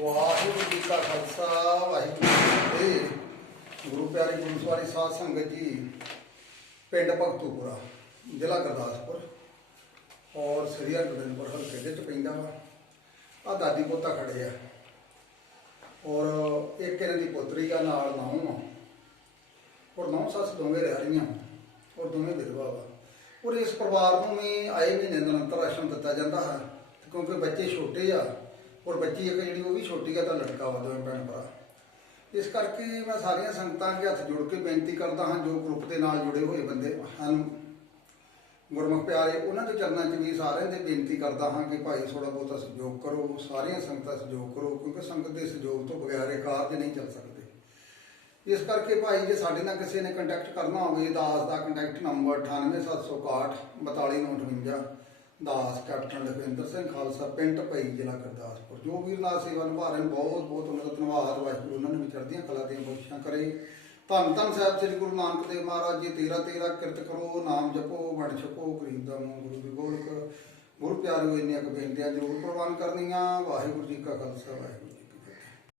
ਵਾਹਿਗੁਰੂ ਜੀ ਕਾ ਖਾਲਸਾ, ਵਾਹਿਗੁਰੂ ਜੀ ਕੀ ਫਤਿਹ। ਗੁਰੂ ਪਿਆਰੇ ਗੁਰੂ ਸਵਾਰੀ ਸਾਧ ਸੰਗਤ ਜੀ, ਪਿੰਡ ਭਗਤੂਪੁਰਾ, ਜ਼ਿਲ੍ਹਾ ਗੁਰਦਾਸਪੁਰ। ਔਰ ਸ੍ਰੀ ਹਰਗੋਬਿੰਦਪੁਰ ਹਲਕੇ ਦੇ ਚ ਪੈਂਦਾ ਵਾ। ਆ ਦਾਦੀ ਪੋਤਾ ਖੜੇ ਆ। ਔਰ ਇੱਕ ਇਹਨਾਂ ਦੀ ਪੁੱਤਰੀ ਆ, ਨਾਲ ਨਾਉ ਆ। ਔਰ ਨੌ ਸੱਸ ਦੋਵੇਂ ਰਹਿ ਰਹੀਆਂ। ਔਰ ਦੋਵੇਂ ਵਿਧਵਾ ਵਾ। ਔਰ ਇਸ ਪਰਿਵਾਰ ਨੂੰ ਵੀ ਆਏ ਮਹੀਨੇ ਨਿਰੰਤਰ ਰਾਸ਼ਨ ਦਿੱਤਾ ਜਾਂਦਾ ਹੈ। ਕਿਉਂਕਿ ਬੱਚੇ ਛੋਟੇ ਆ। ਔਰ ਬੱਚੀ ਇੱਕ ਜਿਹੜੀ ਉਹ ਵੀ ਛੋਟੀ ਆ ਤਾਂ ਲੜਕਾ ਵਾ ਦੋਵੇਂ ਭੈਣ ਭਰਾ। ਇਸ ਕਰਕੇ ਮੈਂ ਸਾਰੀਆਂ ਸੰਗਤਾਂ ਦੇ ਹੱਥ ਜੋੜ ਕੇ ਬੇਨਤੀ ਕਰਦਾ ਹਾਂ, ਜੋ ਗਰੁੱਪ ਦੇ ਨਾਲ ਜੁੜੇ ਹੋਏ ਬੰਦੇ ਹਨ, ਗੁਰਮੁਖ ਪਿਆਰੇ, ਉਹਨਾਂ ਦੇ ਚਰਨਾਂ 'ਚ ਵੀ ਸਾਰਿਆਂ ਦੇ ਬੇਨਤੀ ਕਰਦਾ ਹਾਂ ਕਿ ਭਾਈ ਥੋੜਾ ਬਹੁਤਾ ਸਹਿਯੋਗ ਕਰੋ, ਸਾਰੀਆਂ ਸੰਗਤਾਂ ਸਹਿਯੋਗ ਕਰੋ, ਕਿਉਂਕਿ ਸੰਗਤ ਦੇ ਸਹਿਯੋਗ ਤੋਂ ਬਗੈਰ ਇਹ ਕਾਰਜ ਨਹੀਂ ਚੱਲ ਸਕਦੇ। ਇਸ ਕਰਕੇ ਭਾਈ ਜੇ ਸਾਡੇ ਨਾਲ ਕਿਸੇ ਨੇ ਕੰਟੈਕਟ ਕਰਨਾ ਹੋਵੇ ਦਾਸ ਦਾ ਕੰਟੈਕਟ ਨੰਬਰ 98761 42958 ਦਾਸ ਕੈਪਟਨ ਲਖਵਿੰਦਰ ਸਿੰਘ ਖਾਲਸਾ ਪਿੰਡ ਪਈ ਜ਼ਿਲ੍ਹਾ ਗੁਰਦਾਸਪੁਰ। ਜੋ ਵੀਰ ਨਾਲ ਸੇਵਾ ਨਿਭਾ ਰਹੇ ਨੇ, ਬਹੁਤ ਬਹੁਤ ਉਹਨਾਂ ਦਾ ਧੰਨਵਾਦ। ਵਾਹਿਗੁਰੂ ਉਹਨਾਂ ਨੂੰ ਵੀ ਚੜ੍ਹਦੀਆਂ ਕਲਾ ਦੀਆਂ ਬਖਸ਼ਿਸ਼ਾਂ ਕਰੇ। ਧੰਨ ਧੰਨ ਸਾਹਿਬ ਸ੍ਰੀ ਗੁਰੂ ਨਾਨਕ ਦੇਵ ਮਹਾਰਾਜ ਜੀ, ਤੇਰਾ ਤੇਰਾ ਕਿਰਤ ਕਰੋ, ਨਾਮ ਜਪੋ, ਵੰਡ ਛਕੋ, ਗਰੀਬ ਦਾ ਮੂੰਹ ਗੁਰੂ ਦੀ ਗੋਲਕ। ਗੁਰੂ ਪਿਆਰਿਓ, ਇੰਨੀਆਂ ਕੁ ਬੇਨਤੀਆਂ ਜ਼ਰੂਰ ਪ੍ਰਵਾਨ ਕਰਨੀਆਂ। ਵਾਹਿਗੁਰੂ ਜੀ ਕਾ ਖਾਲਸਾ, ਵਾਹਿਗੁਰੂ